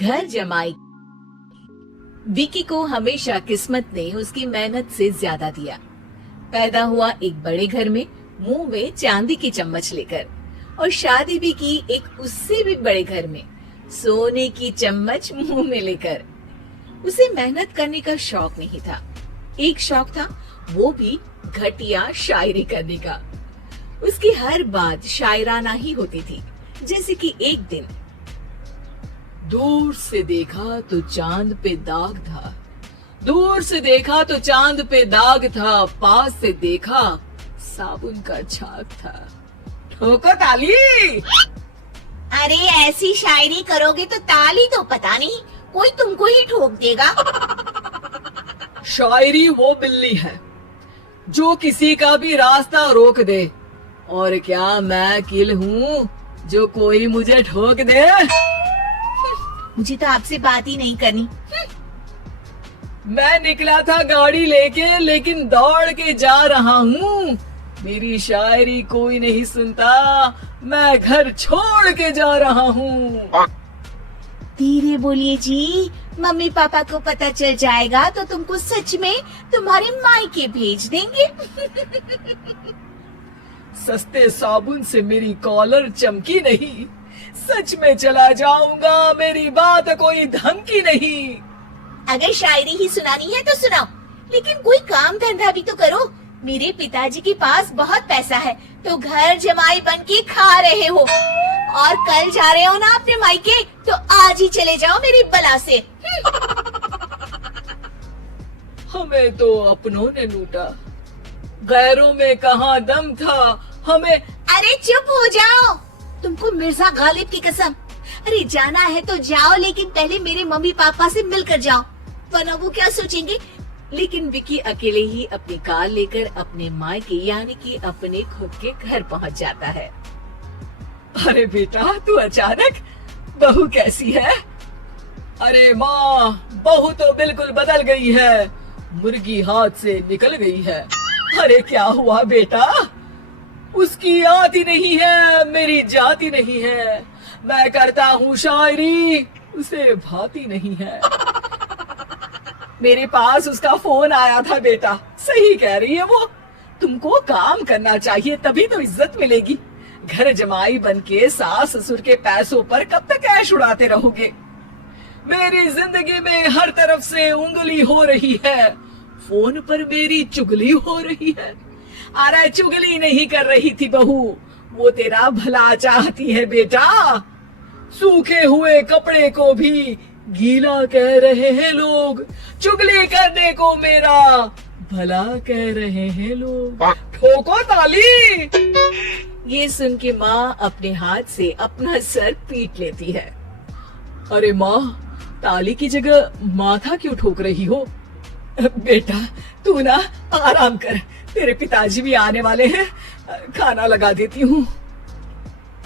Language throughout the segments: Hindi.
घर जमाई। विकी को हमेशा किस्मत ने उसकी मेहनत से ज्यादा दिया। पैदा हुआ एक बड़े घर में, मुंह में चांदी की चम्मच लेकर, और शादी भी की एक उससे भी बड़े घर में, सोने की चम्मच मुंह में लेकर। उसे मेहनत करने का शौक नहीं था। एक शौक था, वो भी घटिया शायरी करने का। उसकी हर बात शायराना ही होती थी। जैसे कि एक दिन, दूर से देखा तो चांद पे दाग था, दूर से देखा तो चांद पे दाग था, पास से देखा साबुन का झाग था। ठोको ताली। अरे ऐसी शायरी करोगे तो ताली तो पता नहीं कोई तुमको ही ठोक देगा। शायरी वो बिल्ली है जो किसी का भी रास्ता रोक दे, और क्या मैं किल हूँ जो कोई मुझे ठोक दे। मुझे तो आपसे बात ही नहीं करनी। मैं निकला था गाड़ी लेके, लेकिन दौड़ के जा रहा हूँ। मेरी शायरी कोई नहीं सुनता, मैं घर छोड़ के जा रहा हूँ। धीरे बोलिए जी, मम्मी पापा को पता चल जाएगा तो तुमको सच में तुम्हारे मायके भेज देंगे। सस्ते साबुन से मेरी कॉलर चमकी नहीं, सच में चला जाऊंगा, मेरी बात कोई धमकी नहीं। अगर शायरी ही सुनानी है तो सुनाओ, लेकिन कोई काम धंधा भी तो करो। मेरे पिताजी के पास बहुत पैसा है तो घर जमाई बन के खा रहे हो, और कल जा रहे हो ना अपने मायके, तो आज ही चले जाओ मेरी बला से। हमें तो अपनों ने लूटा, गैरों में कहाँ दम था हमें। अरे चुप हो जाओ, तुमको मिर्जा गालिब की कसम। अरे जाना है तो जाओ, लेकिन पहले मेरे मम्मी पापा से मिलकर जाओ, वरना वो क्या सोचेंगे। लेकिन विकी अकेले ही अपनी कार लेकर अपने मायके यानी कि अपने खुद के घर पहुंच जाता है। अरे बेटा, तू अचानक, बहू कैसी है? अरे माँ, बहू तो बिल्कुल बदल गई है, मुर्गी हाथ से निकल गई है। अरे क्या हुआ बेटा? उसकी आती नहीं है, मेरी जाती नहीं है। मैं करता हूँ शायरी, उसे भाती नहीं है। मेरे पास उसका फोन आया था बेटा, सही कह रही है वो। तुमको काम करना चाहिए, तभी तो इज्जत मिलेगी। घर जमाई बनके सास ससुर के पैसों पर कब तक ऐश उड़ाते रहोगे? मेरी जिंदगी में हर तरफ से उंगली हो रही है, फोन पर मेरी चुगली हो रही है। अरे चुगली नहीं कर रही थी बहू, वो तेरा भला चाहती है बेटा। सूखे हुए कपड़े को भी गीला कह रहे हैं लोग, चुगली करने को मेरा भला कह रहे हैं लोग। ठोको ताली। ये सुन के माँ अपने हाथ से अपना सर पीट लेती है। अरे माँ, ताली की जगह माथा क्यों ठोक रही हो? बेटा तू ना आराम कर, तेरे पिताजी भी आने वाले हैं, खाना लगा देती हूँ।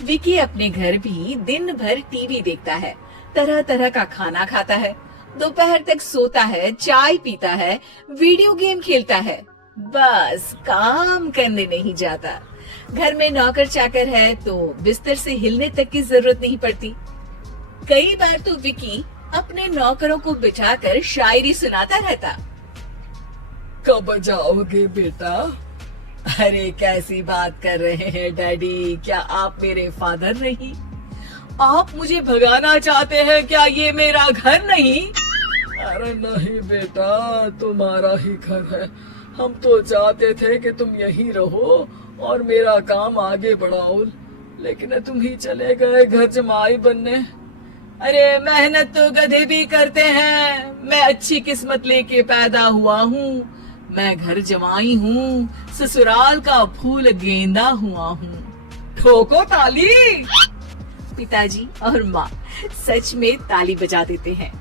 विकी अपने घर भी दिन भर टीवी देखता है, तरह तरह का खाना खाता है, दोपहर तक सोता है, चाय पीता है, वीडियो गेम खेलता है, बस काम करने नहीं जाता। घर में नौकर चाकर है तो बिस्तर से हिलने तक की जरूरत नहीं पड़ती। कई बार तो विकी अपने नौकरों को बिठाकर शायरी सुनाता रहता। कब जाओगे बेटा? अरे कैसी बात कर रहे हैं डैडी, क्या आप मेरे फादर नहीं? आप मुझे भगाना चाहते हैं क्या? ये मेरा घर नहीं। अरे नहीं बेटा, तुम्हारा ही घर है। हम तो चाहते थे कि तुम यहीं रहो और मेरा काम आगे बढ़ाओ, लेकिन तुम ही चले गए घर जमाई बनने। अरे मेहनत तो गधे भी करते हैं, मैं अच्छी किस्मत लेके पैदा हुआ हूँ, मैं घर जमाई हूँ, ससुराल का फूल गेंदा हुआ हूँ। ठोको ताली। पिताजी और माँ सच में ताली बजा देते हैं।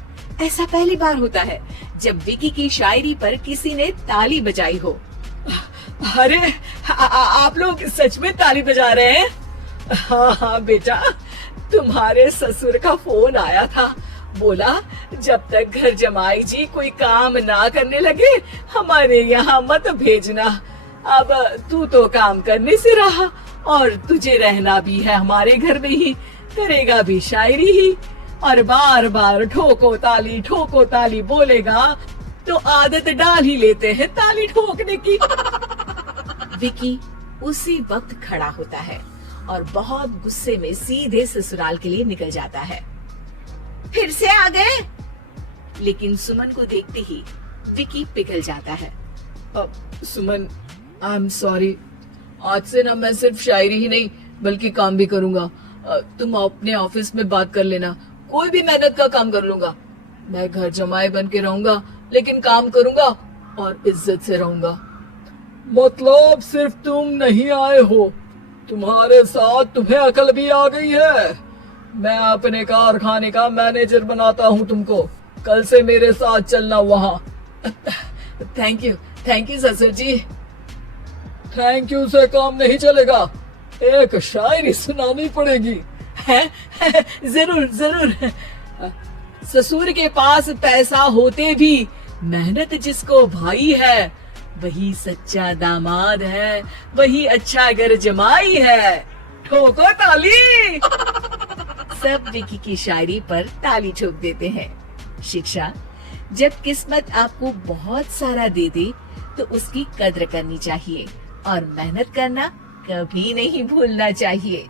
ऐसा पहली बार होता है जब विकी की शायरी पर किसी ने ताली बजाई हो। अरे आप लोग सच में ताली बजा रहे हैं? हाँ हाँ बेटा, तुम्हारे ससुर का फोन आया था, बोला जब तक घर जमाई जी कोई काम ना करने लगे हमारे यहाँ मत भेजना। अब तू तो काम करने से रहा और तुझे रहना भी है हमारे घर में ही, करेगा भी शायरी ही। और बार बार ठोको ताली बोलेगा तो आदत डाल ही लेते हैं ताली ठोकने की। विकी उसी वक्त खड़ा होता है और बहुत गुस्से में सीधे ससुराल के लिए निकल जाता है। फिर से आ गए? लेकिन सुमन को देखते ही विकी पिघल जाता है। सुमन, आई एम सॉरी, आज से ना मैं सिर्फ शायरी ही नहीं बल्कि काम भी करूंगा। तुम अपने ऑफिस में बात कर लेना, कोई भी मेहनत का काम कर लूंगा। मैं घर जमाए बन के रहूंगा लेकिन काम करूंगा और इज्जत से रहूंगा। मतलब सिर्फ तुम नहीं आए हो, तुम्हारे साथ तुम्हें अकल भी आ गई है। मैं अपने कारखाने का मैनेजर बनाता हूँ तुमको, कल से मेरे साथ चलना वहाँ। थैंक यू ससुर जी। थैंक यू से काम नहीं चलेगा, एक शायरी सुनानी पड़ेगी। जरूर। ससुर के पास पैसा होते भी मेहनत जिसको भाई है, वही सच्चा दामाद है, वही अच्छा घर जमाई है। ठोको ताली। सब विकी की शायरी पर ताली ठोक देते हैं। शिक्षा, जब किस्मत आपको बहुत सारा दे दे तो उसकी कद्र करनी चाहिए और मेहनत करना कभी नहीं भूलना चाहिए।